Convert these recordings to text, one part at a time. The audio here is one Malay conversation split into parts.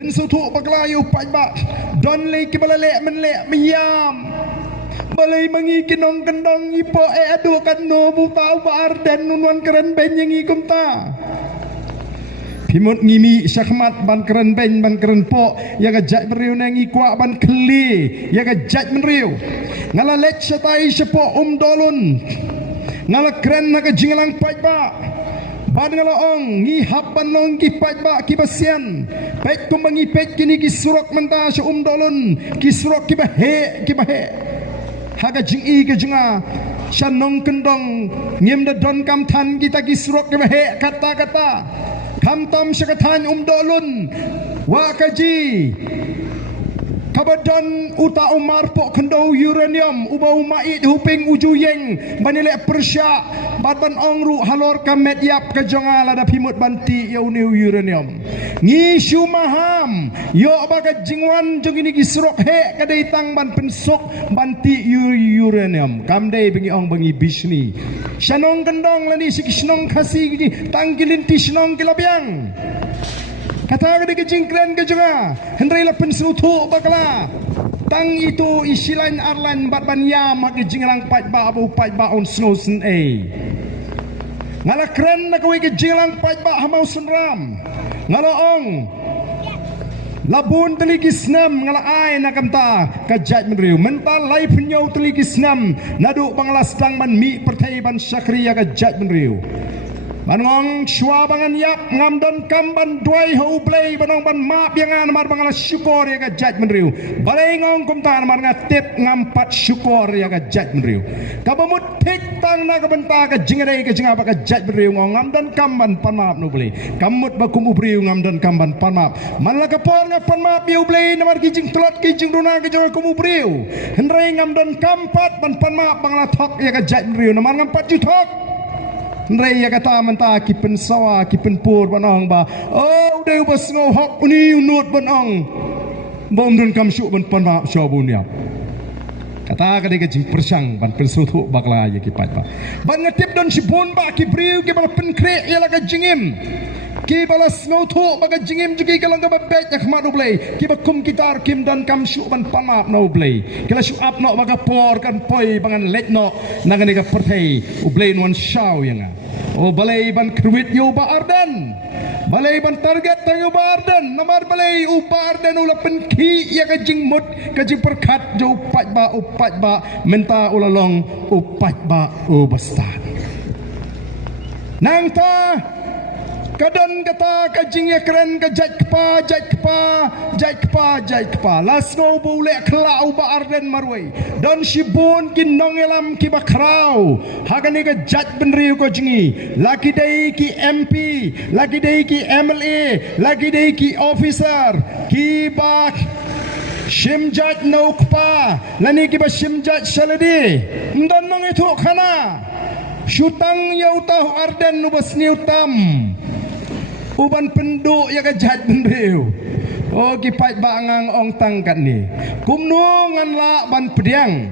เป็นสุทุบักลาอยู่ไปบะดอนเลยกิบละเละมันเละไม่ยามบเลยมังอีกินองกันดองอีโปเออดูกันโนบุตาบาร์เดนนุนวันกระนเป็นยังอีกุมตาพิมุดงีมีชักมัดบันกระนเป็นบันกระนโปยังกะจัดมันเรียวแนงอีกว่าบันคลียังกะจัดมันเรียวงาละเล็กชะตายเฉพาะดอลุนงาละกระนนักจิงลังไปบะban ngalaong ngi habban nong ki pajba ki basian pek tumbangi pek kini ki surak menta sa dolon ki surak ki bahe haga jingi ke jinga shanong kendong ngim da don kam than kita ki surak ki bahe kata kam tam sa kathan dolon wa kaji kabadan uta umar po kendo uranium uba umait huping ujuyeng banile persya ban ongru halor kamet yap kajonga lada pimut banti yauniu uranium ngi shumaham yo baga jingwan jongini gisrok he kadai tang ban pensok banti uranium kamdai bengi ong bengi bisni shanong kendong lani sikisnong kasi tanggilin tisnong kilabyang kata ke kejingkran ke juga hendrai la penserutu bakala tang itu isilan arlan bat banya mak kejinglang pat ba abu pat ba on snowsen a ngala kran na kawi kejinglang pat ba hamau sunram ngala ong labun teligisnam ngala ai na kamta kajat menriu mental lai penyau teligisnam nadu banglas tang man mi pertai ban syakriya kajat menriu banong shwa bangan yap ngam don kamban duai ho play banong ban ma biangan mar bangala syukur ya ga jaj menriu balai ngong kumtar mar ngatip ngam pat syukur ya ga jaj menriu kabamut tik tang na ka benta ka jingare ka jinga ba ka jaj menriu ngam don kamban panmap no play kamut ba kum ubriu ngam don kamban panmap man la ka por nga panmap biu play namar ki jing tulot ki jing runa ka jor kum ubriu hendrai ngam don kampat ban panmap bangala thok ya ga jaj menriu namar ngam pat ju thok Raya kata menta ki pensawa ki penpur banong ba oh deu bas ngo hok uni unut banong bom dun kam syu ban pan ma shobun ya kata ka de jing persang ban pensutu bakla ya ki pat ba ban ngatip don sibun ba ki briu ki bal pen kre ya la ka jingim ki balas ngo thu ba ka jingim jugi kalang ka babet yak ma do play ki ba kum gitar kim dan kam syu ban panap no play kala syu up no ba ka por kan poi bangan let no nagani ka perthai u play non shaw yanga oh balai ban krwit yo ba ardan balai ban target tayo ba ardan namar balai u ba ardan ula penki ya ka jing mut ka jing perkat jo upat ba menta ulalong upat ba u bastan nang ta kadan kata ka jing ya keren ka jaj kpa las no bule klau ba arden marwai dan shibun kin nongelam ki bakrau hagani ka jaj benriu ko jingi laki dai ki MP laki dai ki MLA laki dai ki officer ki ba shimjat no kpa lani ki ba shimjat shaladi ndan nong itu khana syutang yau tahu arden nu basniu tam uban penduk ya ka jaj benriu oh ki pai bangang ong tangkat ni kumnu ngan la ban pediang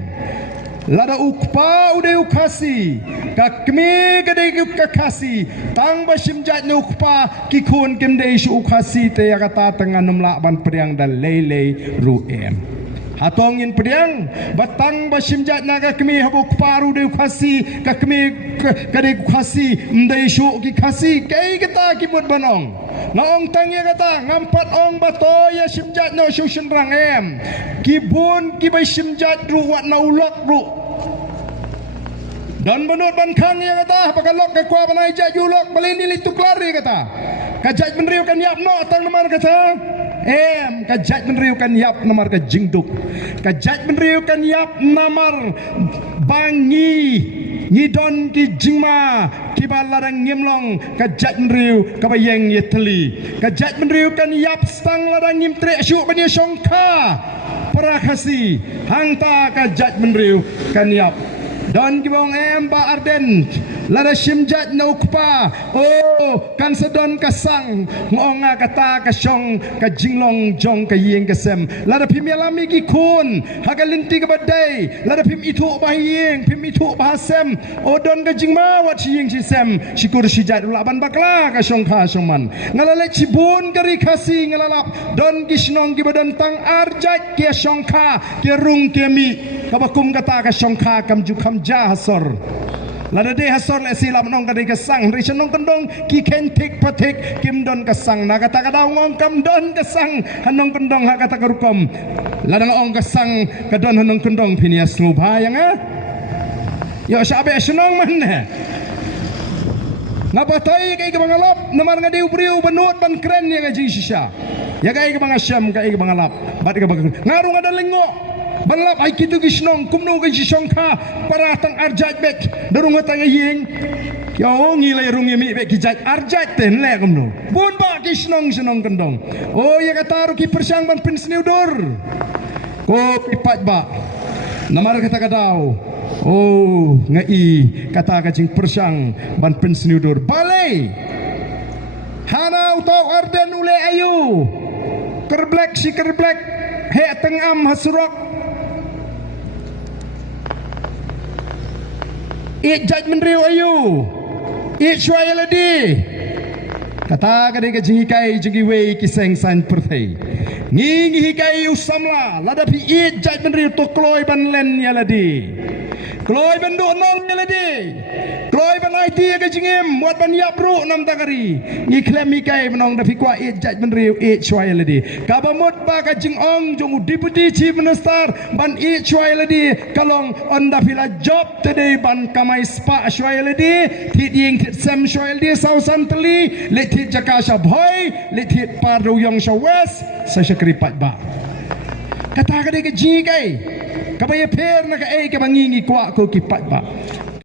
lada ukpa ude ukasi kakmi gade ukasi tang basim jat ne ukpa ki khun kim dei shu ukasi te ya kata tengan numla ban pediang dan lele ruem hatong in pediang batang basim jat naga kami habu paru de ukasi kakmi gade ukasi mdei shu ki khasi kai kata kimut banong ngong tang ya kata ngampat ong bato ya simjat no shu shenrang em kibun ki bai simjat ru wat na ulok ru dan benut ban khang ya kata pakalok ke kwa banai jat yulok balini litu klari kata kajat menriu kan yap no tang namar kata kajat menriu kan yap namar ka jingduk kajat menriu kan yap namar bangi ngidon ki jingma ki balarang ngimlong kajat menriu kabayeng yeteli kajat menriu kan yap stang larang ngim tre syu bani songka parakasi hangta kajat menriu kan yap Don gibong ba Arden lada simjat na ukpa kan sedon kasang ngonga kata kasyong kajinglong jong kayeng kasem lada pim yalami gikun hagalinti kabadai lada pim itu bahiyeng pim itu bahasem don kajingma wat siyeng sisem sikur sijat ulaban bakla kasyong man ngalalek cibun kari kasi ngalalap don gisnong gibadan tang arjat kia syongka kia rung kia mi kabakum kata kasyongka kam jukam jahasor lada de hasor le silam nong kadai kasang ri senong kendong ki kentik patik kim don kasang na kata kada ngong kam don kasang hanong kendong ha kata karukom lada ngong kasang kadon hanong kendong pinias ngubayang yo sabe senong man ngabatay kay kabangalap namar nga diu priu benut ban kren ya gaji sisa ya kay kabangasyam kay kabangalap bat kabang ngaru nga dalingo banglap ay kitu gisnong kumno kay sisongka para tang arjat bek darung tang ying yo ngilay rung yemi bek kijat arjat ten le kumno bun ba gisnong senong kendong ya kataru ki persyang ban pinsniudur ko pipat ba namar kata kadaw ngai kata kajing persyang ban pinsniudur balai hana utau Arden ule ayu kerblek si kerblek he tengam hasurok judgment riu ayu syuai ladi kata kadai kajing hikai jingi wei kiseng san perthai ngingi hikai usamla ladapi judgment riu to kloi ban len ya ladi kloi ban do nong ya ladi kloi ban IT kajingim buat ban yapru nam takari ngi klem hikai menong dapi kwa judgment riu syuai ladi kabamut ba kajing ong jong deputy chief minister ban syuai ladi kalong on dapila job today ban kamai spa syuai ladi tit ying tit sem syuai ladi sausan teli le tit jakasha boy le tit pardo yong sha west sa syakripat ba kata kadai kajing kai kabaya per na ka ka bangingi kwa ko kipat ba